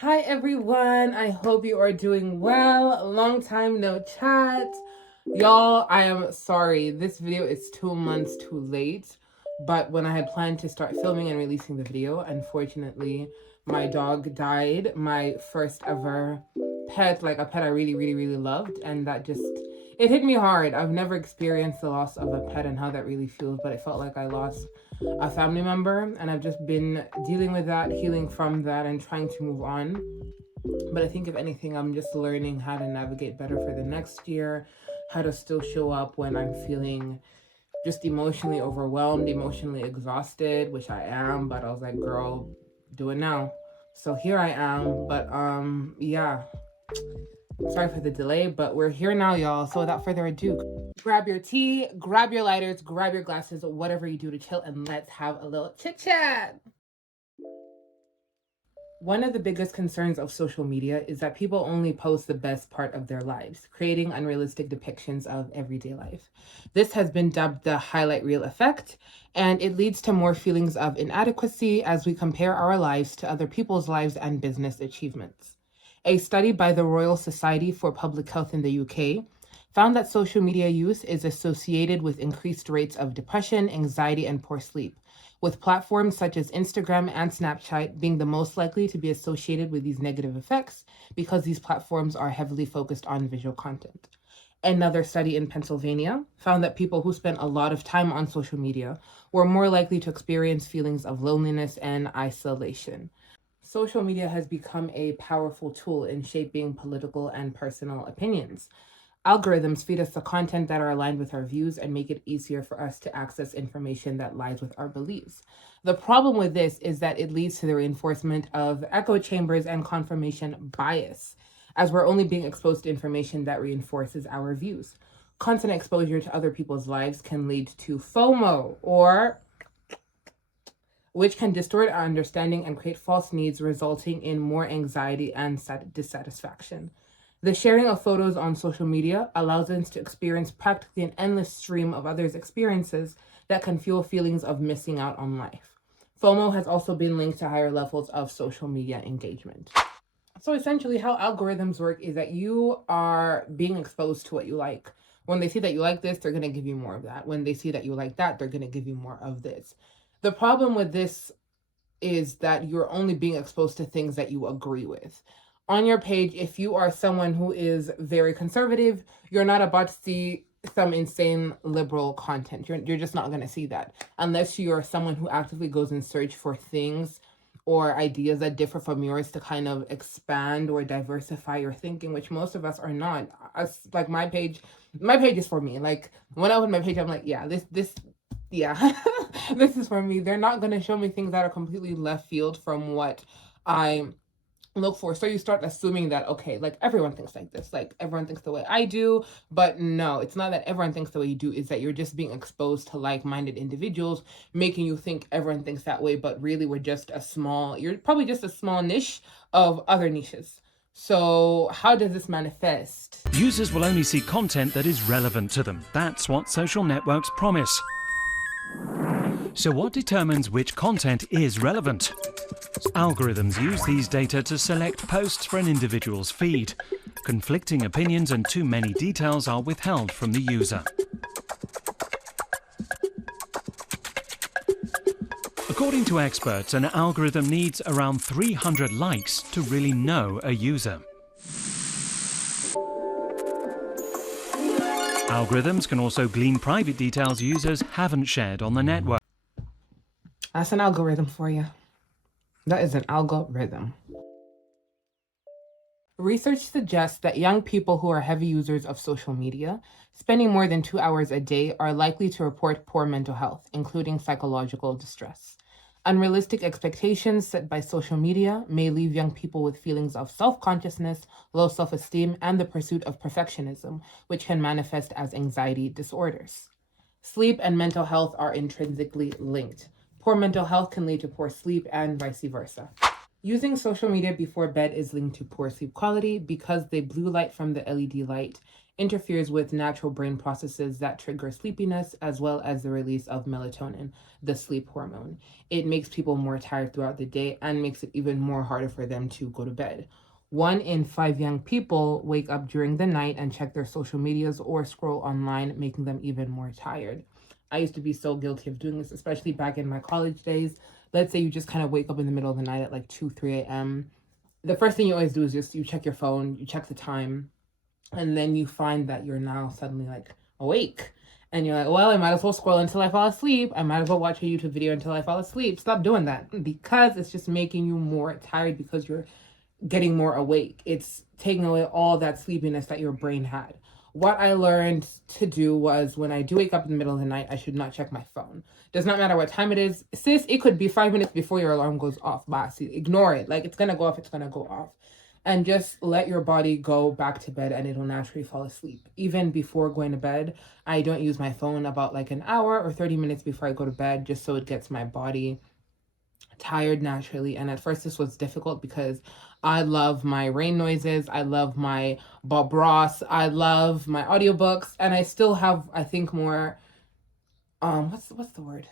Hi everyone, I hope you are doing well. Long time no chat. Y'all, I am sorry. This video is 2 months too late, but when I had planned to start filming and releasing the video, unfortunately, my dog died. My first ever pet, like a pet I really loved, and that just, it hit me hard. I've never experienced the loss of a pet and how that really feels, but it felt like I lost a family member, and I've just been dealing with that, healing from that, and trying to move on. But I think if anything, I'm just learning how to navigate better for the next year, how to still show up when I'm feeling just emotionally overwhelmed, emotionally exhausted, which I am, but I was like, girl, do it now. So here I am, but yeah, sorry for the delay, but we're here now, y'all. So without further ado, grab your tea, grab your lighters, grab your glasses, whatever you do to chill, and let's have a little chit chat. One of the biggest concerns of social media is that people only post the best part of their lives, creating unrealistic depictions of everyday life. This has been dubbed the highlight reel effect, and it leads to more feelings of inadequacy as we compare our lives to other people's lives and business achievements. A study by the Royal Society for Public Health in the UK found that social media use is associated with increased rates of depression, anxiety, and poor sleep, with platforms such as Instagram and Snapchat being the most likely to be associated with these negative effects because these platforms are heavily focused on visual content. Another study in Pennsylvania found that people who spent a lot of time on social media were more likely to experience feelings of loneliness and isolation. Social media has become a powerful tool in shaping political and personal opinions. Algorithms feed us the content that are aligned with our views and make it easier for us to access information that lies with our beliefs. The problem with this is that it leads to the reinforcement of echo chambers and confirmation bias, as we're only being exposed to information that reinforces our views. Constant exposure to other people's lives can lead to FOMO, or which can distort our understanding and create false needs, resulting in more anxiety and dissatisfaction. The sharing of photos on social media allows us to experience practically an endless stream of others' experiences that can fuel feelings of missing out on life. FOMO has also been linked to higher levels of social media engagement. So essentially, how algorithms work is that you are being exposed to what you like. When they see that you like this, they're going to give you more of that. When they see that you like that, they're going to give you more of this. The problem with this is that you're only being exposed to things that you agree with. On your page, if you are someone who is very conservative, you're not about to see some insane liberal content. You're just not going to see that unless you're someone who actively goes in search for things or ideas that differ from yours to kind of expand or diversify your thinking, which most of us are not. Us, like my page is for me. Like when I open my page, I'm like, yeah, yeah, this is for me. They're not going to show me things that are completely left field from what I look for. So you start assuming that, okay, like everyone thinks like this, like everyone thinks the way I do. But no, it's not that everyone thinks the way you do, is that you're just being exposed to like-minded individuals, making you think everyone thinks that way. But really, you're probably just a small niche of other niches. So how does this manifest? Users will only see content that is relevant to them. That's what social networks promise. So what determines which content is relevant? Algorithms use these data to select posts for an individual's feed. Conflicting opinions and too many details are withheld from the user. According to experts, an algorithm needs around 300 likes to really know a user. Algorithms can also glean private details users haven't shared on the network. That's an algorithm for you. That is an algorithm. Research suggests that young people who are heavy users of social media, spending more than 2 hours a day, are likely to report poor mental health, including psychological distress. Unrealistic expectations set by social media may leave young people with feelings of self-consciousness, low self-esteem, and the pursuit of perfectionism, which can manifest as anxiety disorders. Sleep and mental health are intrinsically linked. Poor mental health can lead to poor sleep and vice versa. Using social media before bed is linked to poor sleep quality because the blue light from the LED light interferes with natural brain processes that trigger sleepiness, as well as the release of melatonin, the sleep hormone. It makes people more tired throughout the day and makes it even more harder for them to go to bed. 1 in 5 young people wake up during the night and check their social medias or scroll online, making them even more tired. I used to be so guilty of doing this, especially back in my college days. Let's say you just kind of wake up in the middle of the night at like 2, 3 a.m. The first thing you always do is just you check your phone, you check the time, and then you find that you're now suddenly like awake. And you're like, well, I might as well scroll until I fall asleep. I might as well watch a YouTube video until I fall asleep. Stop doing that, because it's just making you more tired because you're getting more awake. It's taking away all that sleepiness that your brain had. What I learned to do was, when I do wake up in the middle of the night, I should not check my phone. Does not matter what time it is. Sis, it could be 5 minutes before your alarm goes off. Basi, ignore it. Like, it's gonna go off, it's gonna go off. And just let your body go back to bed and it'll naturally fall asleep. Even before going to bed, I don't use my phone about like an hour or 30 minutes before I go to bed, just so it gets my body tired naturally. And at first this was difficult because I love my rain noises, I love my Bob Ross, I love my audiobooks, and I still have, I think, more what's the word?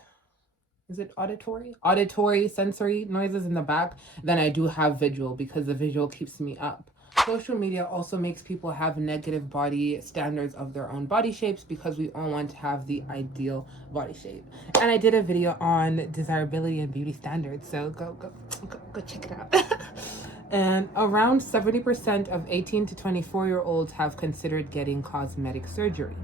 Is it auditory sensory noises in the back than I do have visual, because the visual keeps me up. Social media also makes people have negative body standards of their own body shapes, because we all want to have the ideal body shape. And I did a video on desirability and beauty standards, so go check it out. And around 70% of 18 to 24-year-olds have considered getting cosmetic surgery.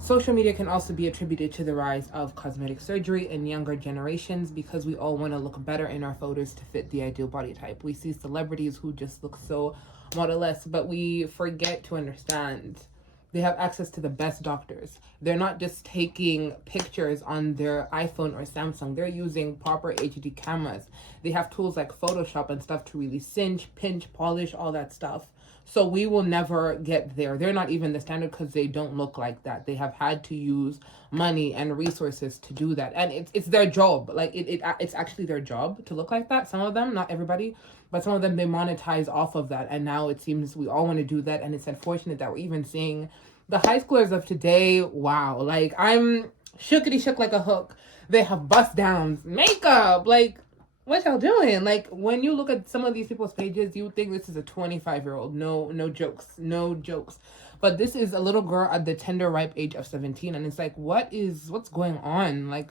Social media can also be attributed to the rise of cosmetic surgery in younger generations, because we all want to look better in our photos to fit the ideal body type. We see celebrities who just look so model-esque, but we forget to understand they have access to the best doctors. They're not just taking pictures on their iPhone or Samsung. They're using proper HD cameras. They have tools like Photoshop and stuff to really cinch, pinch, polish, all that stuff. So we will never get there. They're not even the standard because they don't look like that. They have had to use money and resources to do that. And it's their job. Like it's actually their job to look like that. Some of them, not everybody, but some of them, they monetize off of that. And now it seems we all want to do that. And it's unfortunate that we're even seeing the high schoolers of today. Wow. Like, I'm shookity shook like a hook. They have bust downs, makeup, like, what y'all doing? Like, when you look at some of these people's pages, you would think this is a 25-year-old. No jokes. But this is a little girl at the tender ripe age of 17, and it's like, what's going on? Like,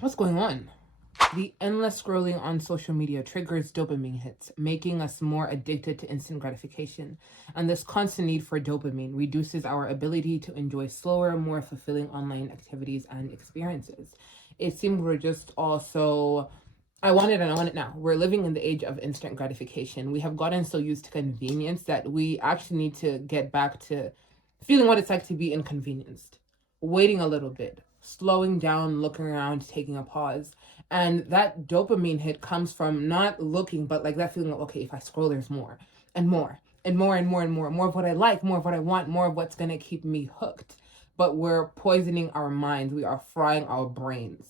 what's going on? The endless scrolling on social media triggers dopamine hits, making us more addicted to instant gratification. And this constant need for dopamine reduces our ability to enjoy slower, more fulfilling online activities and experiences. It seems we're just also, I want it and I want it now. We're living in the age of instant gratification. We have gotten so used to convenience that we actually need to get back to feeling what it's like to be inconvenienced, waiting a little bit, slowing down, looking around, taking a pause. And that dopamine hit comes from not looking, but like that feeling of, okay, if I scroll, there's more and more and more and more and more, more of what I like, more of what I want, more of what's going to keep me hooked. But we're poisoning our minds. We are frying our brains.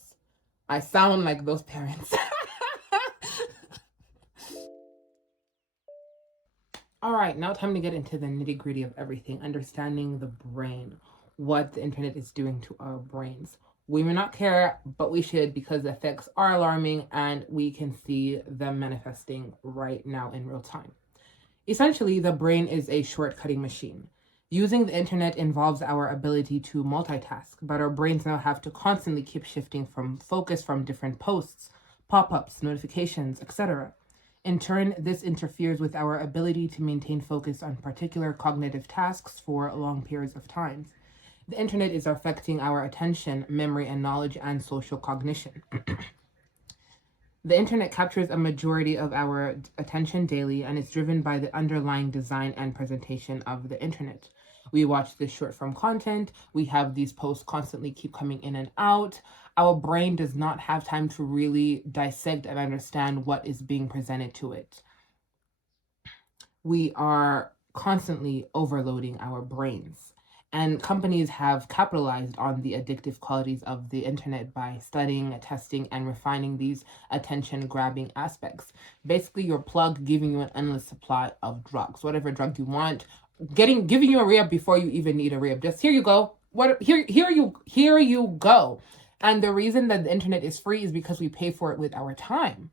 I sound like those parents. All right, now time to get into the nitty-gritty of everything, understanding the brain, what the internet is doing to our brains. We may not care, but we should, because the effects are alarming and we can see them manifesting right now in real time. Essentially, the brain is a shortcutting machine. Using the internet involves our ability to multitask, but our brains now have to constantly keep shifting from focus from different posts, pop-ups, notifications, etc. In turn, this interferes with our ability to maintain focus on particular cognitive tasks for long periods of time. The internet is affecting our attention, memory, and knowledge and social cognition. The internet captures a majority of our attention daily, and it's driven by the underlying design and presentation of the internet. We watch this short form content. We have these posts constantly keep coming in and out. Our brain does not have time to really dissect and understand what is being presented to it. We are constantly overloading our brains. And companies have capitalized on the addictive qualities of the internet by studying, testing, and refining these attention-grabbing aspects. Basically, your plug giving you an endless supply of drugs. Whatever drug you want, giving you a re-up before you even need a re-up. Just here you go. Here you go. And the reason that the internet is free is because we pay for it with our time.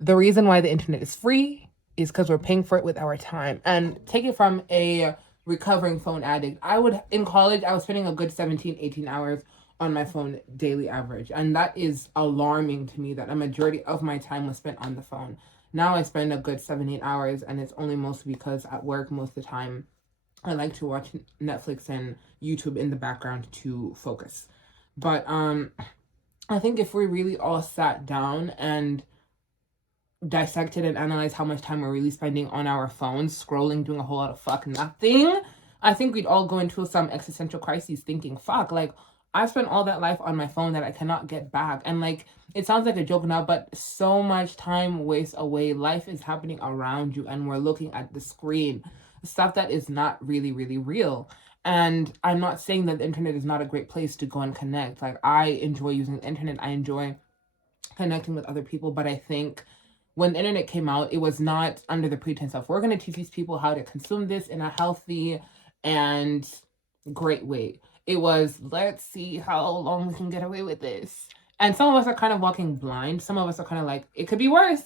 The reason why the internet is free is because we're paying for it with our time. And take it from a recovering phone addict. In college, I was spending a good 17, 18 hours on my phone daily average. And that is alarming to me that a majority of my time was spent on the phone. Now I spend a good 7, 8 hours, and it's only mostly because at work most of the time I like to watch Netflix and YouTube in the background to focus. But I think if we really all sat down and dissected and analyzed how much time we're really spending on our phones, scrolling, doing a whole lot of fuck nothing, I think we'd all go into some existential crises thinking, fuck, like, I spent all that life on my phone that I cannot get back. And like, it sounds like a joke now, but so much time wastes away. Life is happening around you, and we're looking at the screen, stuff that is not really, really real. And I'm not saying that the internet is not a great place to go and connect. Like, I enjoy using the internet, I enjoy connecting with other people, but I think when the internet came out, it was not under the pretense of we're going to teach these people how to consume this in a healthy and great way. It was, let's see how long we can get away with this. And some of us are kind of walking blind. Some of us are kind of like, it could be worse.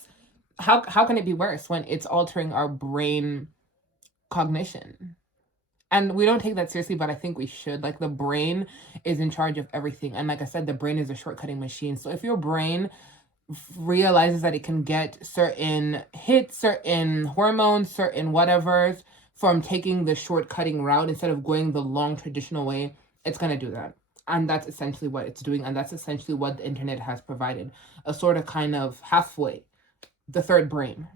How can it be worse when it's altering our brain cognition? And we don't take that seriously, but I think we should. Like, the brain is in charge of everything. And like I said, the brain is a shortcutting machine. So if your brain realizes that it can get certain hits, certain hormones, certain whatevers from taking the shortcutting route instead of going the long traditional way, it's going to do that. And that's essentially what it's doing. And that's essentially what the internet has provided. A sort of kind of halfway, the third brain,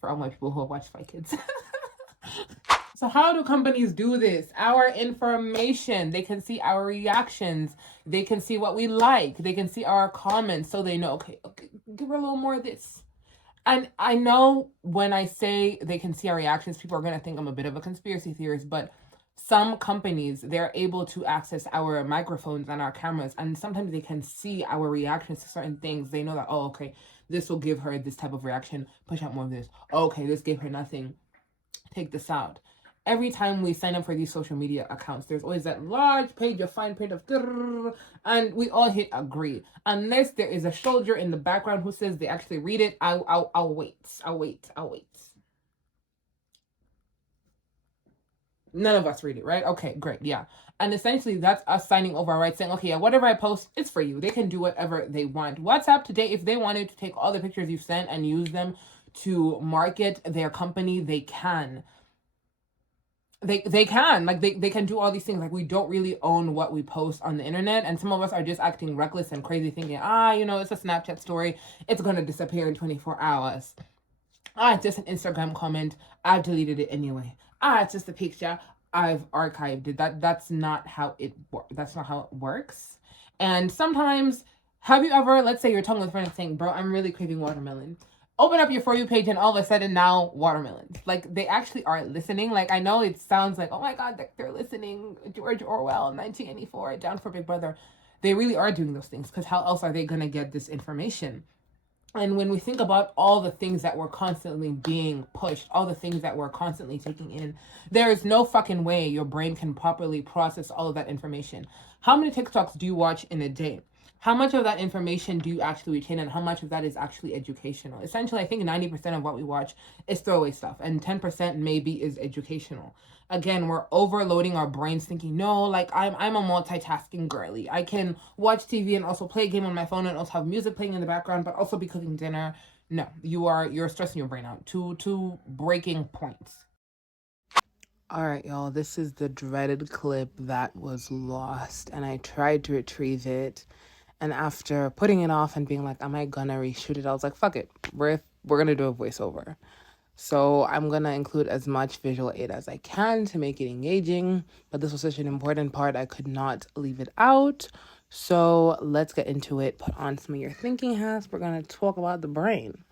for all my people who have watched Spy Kids. So how do companies do this? Our information. They can see our reactions. They can see what we like. They can see our comments, so they know, okay, give her a little more of this. And I know when I say they can see our reactions, people are going to think I'm a bit of a conspiracy theorist, but some companies, they're able to access our microphones and our cameras, and sometimes they can see our reactions to certain things. They know that, oh, okay, this will give her this type of reaction. Push out more of this. Oh, okay, this gave her nothing. Take this out. Every time we sign up for these social media accounts, there's always that large page of fine print of and we all hit agree. Unless there is a soldier in the background who says they actually read it, I'll wait. None of us read it, right? Okay, great, yeah. And essentially, that's us signing over, right? Saying, okay, yeah, whatever I post, it's for you. They can do whatever they want. WhatsApp today, if they wanted to take all the pictures you've sent and use them to market their company, they can. They can, like, they can do all these things. Like, we don't really own what we post on the internet, and some of us are just acting reckless and crazy, thinking, it's a Snapchat story, it's gonna disappear in 24 hours. It's just an Instagram comment, I've deleted it anyway. It's just a picture, I've archived it. That's not how it works. And sometimes, have you ever, let's say you're talking with a friend saying, bro, I'm really craving watermelon. Open up your For You page and all of a sudden now watermelons. Like, they actually are listening. Like, I know it sounds like, oh my God, they're listening. George Orwell, 1984, Down for Big Brother. They really are doing those things, because how else are they going to get this information? And when we think about all the things that we're constantly being pushed, all the things that we're constantly taking in, there is no fucking way your brain can properly process all of that information. How many TikToks do you watch in a day? How much of that information do you actually retain, and how much of that is actually educational? Essentially, I think 90% of what we watch is throwaway stuff, and 10% maybe is educational. Again, we're overloading our brains thinking, no, like, I'm a multitasking girly. I can watch TV and also play a game on my phone and also have music playing in the background, but also be cooking dinner. No, you're stressing your brain out. Two breaking points. All right, y'all, this is the dreaded clip that was lost, and I tried to retrieve it. And after putting it off and being like, am I gonna reshoot it? I was like, fuck it. We're gonna do a voiceover. So I'm gonna include as much visual aid as I can to make it engaging. But this was such an important part, I could not leave it out. So let's get into it. Put on some of your thinking hats. We're gonna talk about the brain.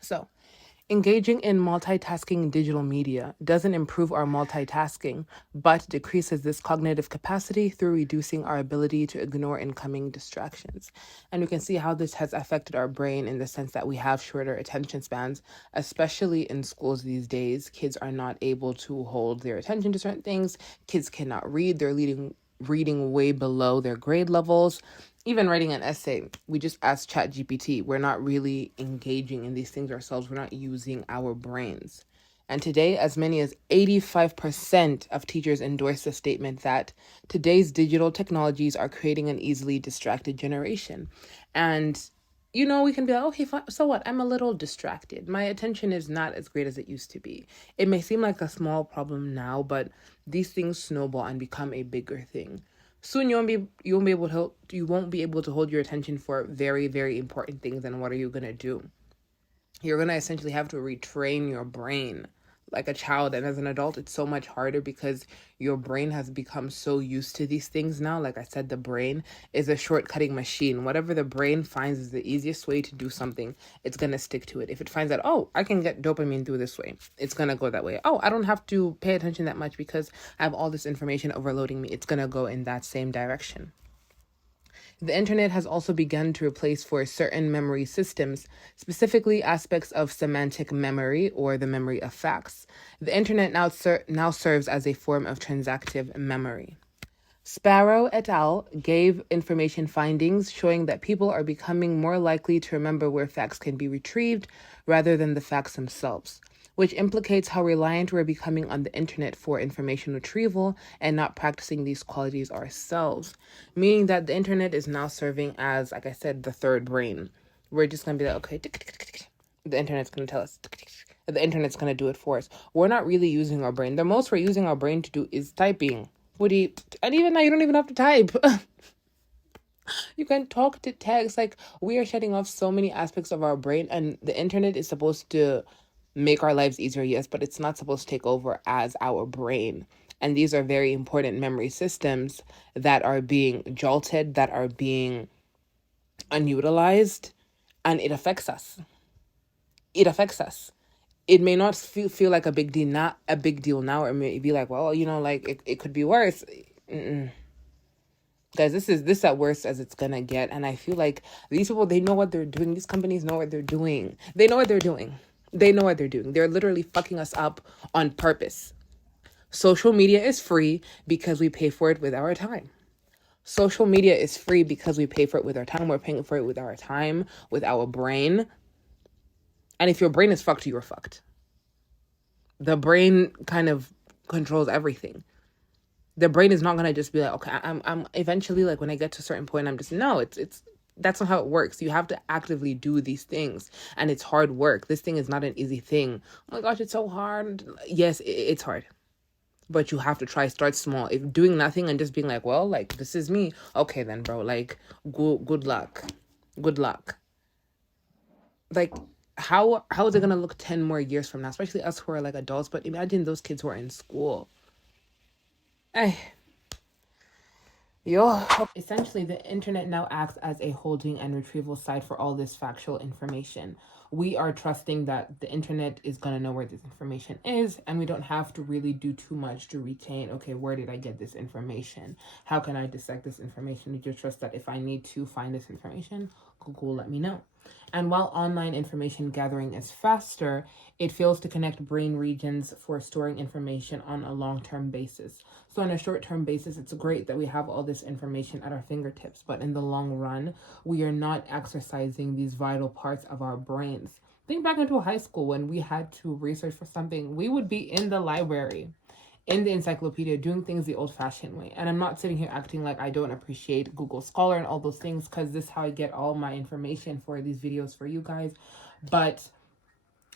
So Engaging in multitasking digital media doesn't improve our multitasking, but decreases this cognitive capacity through reducing our ability to ignore incoming distractions. And you can see how this has affected our brain in the sense that we have shorter attention spans, especially in schools these days. Kids are not able to hold their attention to certain things. Kids cannot read. They're reading way below their grade levels. Even writing an essay, we just ask ChatGPT. We're not really engaging in these things ourselves. We're not using our brains. And today, as many as 85% of teachers endorse the statement that today's digital technologies are creating an easily distracted generation. And we can be like, okay, fine. So what? I'm a little distracted. My attention is not as great as it used to be. It may seem like a small problem now, but these things snowball and become a bigger thing. Soon you won't be able to hold your attention for very, very important things. And what are you gonna do? You're gonna essentially have to retrain your brain like a child. And as an adult, it's so much harder because your brain has become so used to these things now. Like I said, the brain is a shortcutting machine. Whatever the brain finds is the easiest way to do something, it's gonna stick to it. If it finds that, oh, I can get dopamine through this way, it's gonna go that way. Oh, I don't have to pay attention that much because I have all this information overloading me, it's gonna go in that same direction. The internet has also begun to replace for certain memory systems, specifically aspects of semantic memory or the memory of facts. The internet now serves as a form of transactive memory. Sparrow et al. Gave information findings showing that people are becoming more likely to remember where facts can be retrieved rather than the facts themselves, which implicates how reliant we're becoming on the internet for information retrieval and not practicing these qualities ourselves. Meaning that the internet is now serving as, like I said, the third brain. We're just going to be like, okay, the internet's going to tell us. The internet's going to do it for us. We're not really using our brain. The most we're using our brain to do is typing. And even now, you don't even have to type. You can talk to text. Like, we are shutting off so many aspects of our brain, and the internet is supposed to make our lives easier, yes, but it's not supposed to take over as our brain. And these are very important memory systems that are being jolted, that are being unutilized, and it affects us. It may not feel like a big deal now, or it may be like, well, like it could be worse. Guys, this is at worst as it's gonna get. And I feel like these people, they know what they're doing. These companies know what they're doing. They know what they're doing. They're literally fucking us up on purpose. Social media is free because we pay for it with our time. Social media is free because we pay for it with our time. We're paying for it with our time, with our brain. And if your brain is fucked, you're fucked. The brain kind of controls everything. The brain is not going to just be like, okay, I'm eventually, like, when I get to a certain point, I'm just, no, it's that's not how it works. You have to actively do these things, and it's hard work. This thing is not an easy thing. Oh my gosh, it's so hard. Yes, it's hard, but you have to try. Start small. If doing nothing and just being like, well, like, this is me. Okay, then, bro, like, good luck. Like, how is it going to look 10 more years from now, especially us who are like adults? But imagine those kids who are in school. Essentially, the internet now acts as a holding and retrieval site for all this factual information. We are trusting that the internet is going to know where this information is, and we don't have to really do too much to retain, okay, where did I get this information? How can I dissect this information? We just trust that if I need to find this information, Google let me know. And while online information gathering is faster, it fails to connect brain regions for storing information on a long-term basis. So on a short-term basis, it's great that we have all this information at our fingertips, but in the long run, we are not exercising these vital parts of our brains. Think back into high school when we had to research for something. We would be in the library, in the encyclopedia, doing things the old-fashioned way. And I'm not sitting here acting like I don't appreciate Google Scholar and all those things, because this is how I get all my information for these videos for you guys. But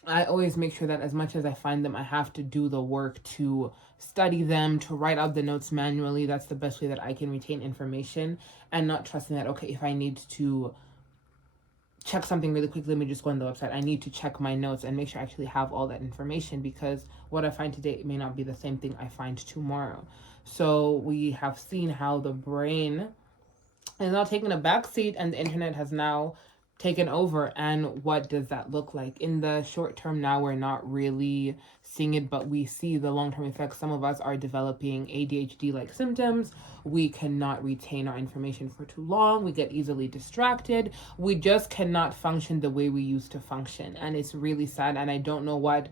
I always make sure that as much as I find them, I have to do the work to study them, to write out the notes manually. That's the best way that I can retain information, and not trusting that, okay, if I need to check something really quick, let me just go on the website. I need to check my notes and make sure I actually have all that information, because what I find today may not be the same thing I find tomorrow. So we have seen how the brain is now taking a back seat, and the internet has now taken over. And what does that look like? In the short term now, we're not really seeing it, but we see the long-term effects. Some of us are developing ADHD-like symptoms. We cannot retain our information for too long. We get easily distracted. We just cannot function the way we used to function. And it's really sad. And I don't know what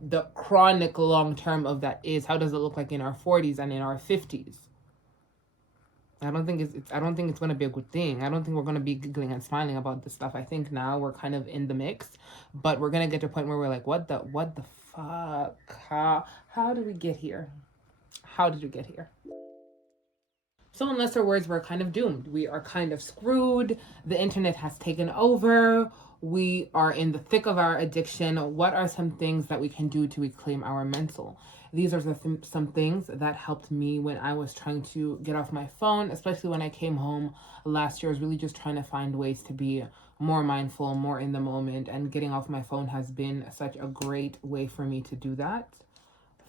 the chronic long term of that is. How does it look like in our 40s and in our 50s? I don't think it's going to be a good thing. I don't think we're going to be giggling and smiling about this stuff. I think now we're kind of in the mix, but we're going to get to a point where we're like, what the fuck? How did we get here? How did we get here? So in lesser words, we're kind of doomed. We are kind of screwed. The internet has taken over. We are in the thick of our addiction. What are some things that we can do to reclaim our mental? These are some things that helped me when I was trying to get off my phone, especially when I came home last year. I was really just trying to find ways to be more mindful, more in the moment, and getting off my phone has been such a great way for me to do that.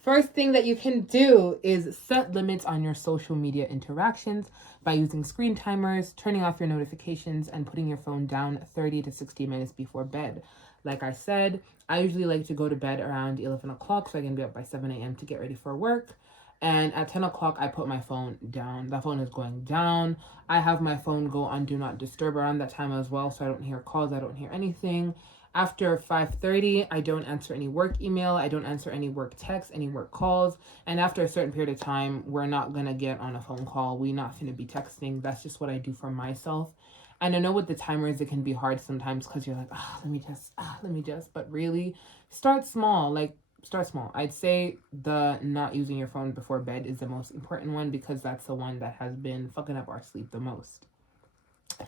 First thing that you can do is set limits on your social media interactions by using screen timers, turning off your notifications, and putting your phone down 30 to 60 minutes before bed. Like I said, I usually like to go to bed around 11 o'clock so I can be up by 7 a.m. to get ready for work. And at 10 o'clock, I put my phone down. The phone is going down. I have my phone go on Do Not Disturb around that time as well, so I don't hear calls, I don't hear anything. After 5:30, I don't answer any work email. I don't answer any work texts, any work calls. And after a certain period of time, we're not going to get on a phone call. We're not going to be texting. That's just what I do for myself. And I know with the timers, it can be hard sometimes because you're like, let me just. But really, start small. Start small. I'd say the not using your phone before bed is the most important one because that's the one that has been fucking up our sleep the most.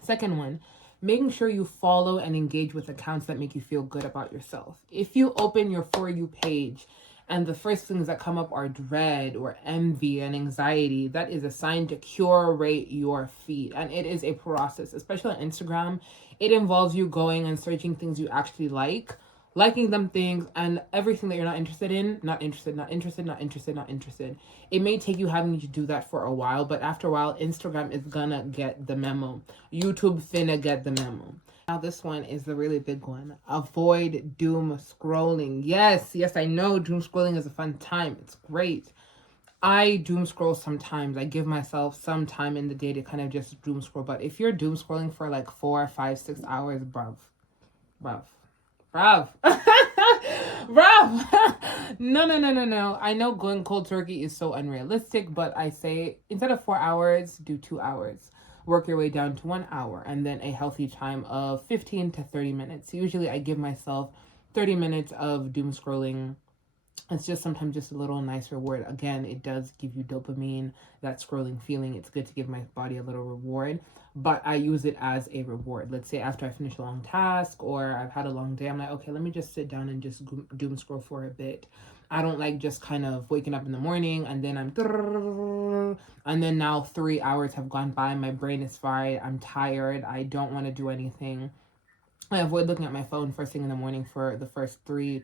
Second one, making sure you follow and engage with accounts that make you feel good about yourself. If you open your For You page and the first things that come up are dread or envy and anxiety, that is a sign to curate your feed. And it is a process, especially on Instagram. It involves you going and searching things you actually like, liking them things, and everything that you're not interested in, not interested. It may take you having to do that for a while, but after a while, Instagram is gonna get the memo. YouTube finna get the memo. Now this one is the really big one. Avoid doom scrolling. Yes, I know doom scrolling is a fun time. It's great. I doom scroll sometimes. I give myself some time in the day to kind of just doom scroll. But if you're doom scrolling for like 4, 5, 6 hours, bruv. Bruv. No. I know going cold turkey is so unrealistic, but I say instead of 4 hours, do 2 hours. Work your way down to 1 hour and then a healthy time of 15 to 30 minutes. Usually I give myself 30 minutes of doom scrolling. It's just sometimes just a little nice reward. Again, it does give you dopamine, that scrolling feeling. It's good to give my body a little reward, but I use it as a reward. Let's say after I finish a long task or I've had a long day, I'm like, okay, let me just sit down and just doom scroll for a bit. I don't like just kind of waking up in the morning and then and then now 3 hours have gone by. My brain is fried. I'm tired. I don't want to do anything. I avoid looking at my phone first thing in the morning for the first 3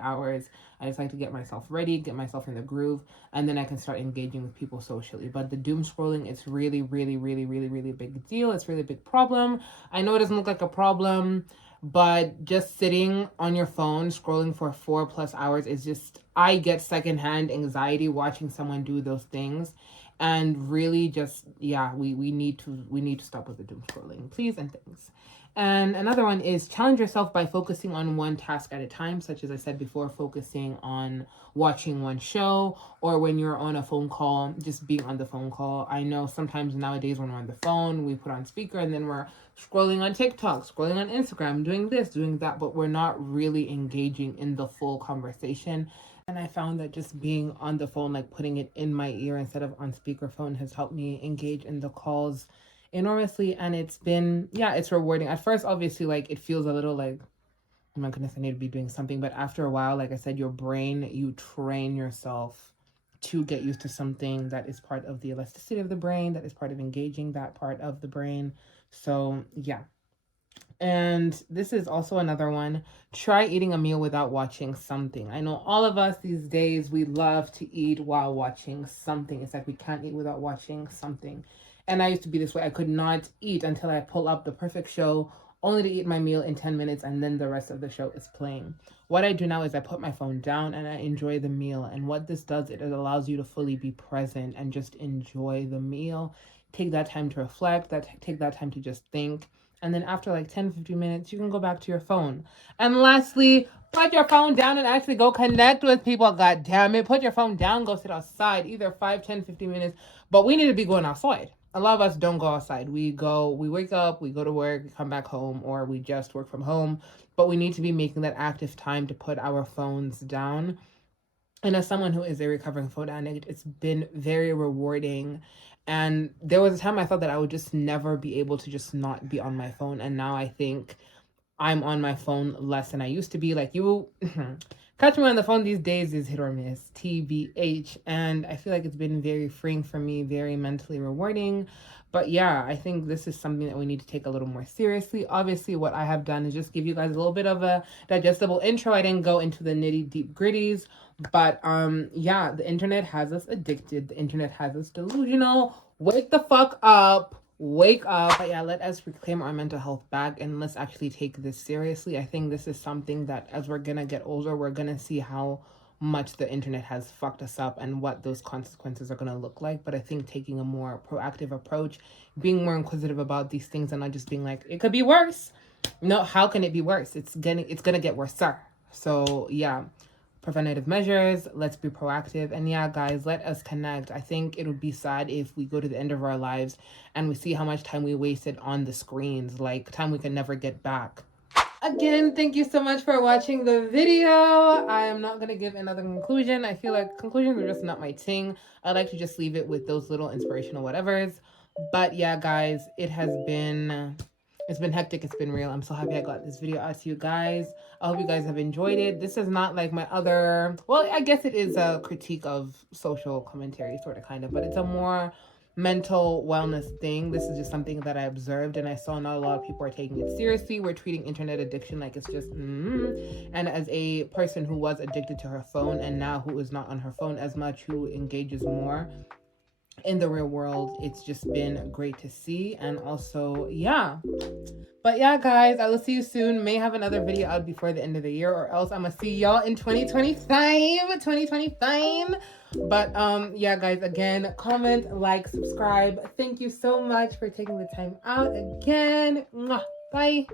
hours. I just like to get myself ready, get myself in the groove, and then I can start engaging with people socially. But the doom scrolling, it's really, really, really, really, really big deal. It's really a big problem. I know it doesn't look like a problem, but just sitting on your phone scrolling for 4+ hours is just, I get secondhand anxiety watching someone do those things. And really just, we need to stop with the doom scrolling, please and thanks. And another one is challenge yourself by focusing on one task at a time, such as I said before, focusing on watching one show, or when you're on a phone call, just being on the phone call. I know sometimes nowadays when we're on the phone, we put on speaker and then we're scrolling on TikTok, scrolling on Instagram, doing this, doing that, but we're not really engaging in the full conversation. And I found that just being on the phone, like putting it in my ear instead of on speakerphone, has helped me engage in the calls enormously. And it's been, it's rewarding. At first, obviously, like it feels a little like, oh my goodness, I need to be doing something. But after a while, like I said, your brain, you train yourself to get used to something that is part of the elasticity of the brain, that is part of engaging that part of the brain. So yeah. And this is also another one. Try eating a meal without watching something. I know all of us these days, we love to eat while watching something. It's like we can't eat without watching something. And I used to be this way. I could not eat until I pull up the perfect show only to eat my meal in 10 minutes and then the rest of the show is playing. What I do now is I put my phone down and I enjoy the meal. And what this does, it allows you to fully be present and just enjoy the meal. Take that time to reflect, take that time to just think. And then after like 10-15 minutes, you can go back to your phone. And lastly, put your phone down and actually go connect with people. God damn it. Put your phone down, go sit outside, either 5, 10, 15 minutes. But we need to be going outside. A lot of us don't go outside. We wake up, we go to work, we come back home, or we just work from home. But we need to be making that active time to put our phones down. And as someone who is a recovering phone addict, it's been very rewarding. And there was a time I thought that I would just never be able to just not be on my phone. And now I think I'm on my phone less than I used to be. Like, you catch me on the phone these days is hit or miss, TBH. And I feel like it's been very freeing for me, very mentally rewarding. But yeah, I think this is something that we need to take a little more seriously. Obviously, what I have done is just give you guys a little bit of a digestible intro. I didn't go into the nitty deep gritties. But yeah, the internet has us addicted. The internet has us delusional. Wake the fuck up. Wake up. But yeah, let us reclaim our mental health back and let's actually take this seriously. I think this is something that as we're gonna get older, we're gonna see how much the internet has fucked us up and what those consequences are gonna look like. But I think taking a more proactive approach, being more inquisitive about these things and not just being like, it could be worse. No, how can it be worse? It's gonna get worse, sir. So yeah, preventative measures, let's be proactive. And yeah, guys, let us connect. I think it would be sad if we go to the end of our lives and we see how much time we wasted on the screens, like time we can never get back. Again, thank you so much for watching the video. I am not going to give another conclusion. I feel like conclusions are just not my thing. I like to just leave it with those little inspirational whatevers. But yeah, guys, it's been hectic. It's been real. I'm so happy I got this video out to you guys. I hope you guys have enjoyed it. This is not like my other, well, I guess it is a critique of social commentary, sort of, kind of, but it's a more mental wellness thing. This is just something that I observed and I saw not a lot of people are taking it seriously. We're treating internet addiction like it's just and as a person who was addicted to her phone and now who is not on her phone as much, who engages more in the real world, it's just been great to see. And also, yeah, but yeah, guys, I will see you soon. May have another video out before the end of the year, or else I'm gonna see y'all in 2025. But yeah, guys, again, comment, like, subscribe. Thank you so much for taking the time out again. Mwah. Bye.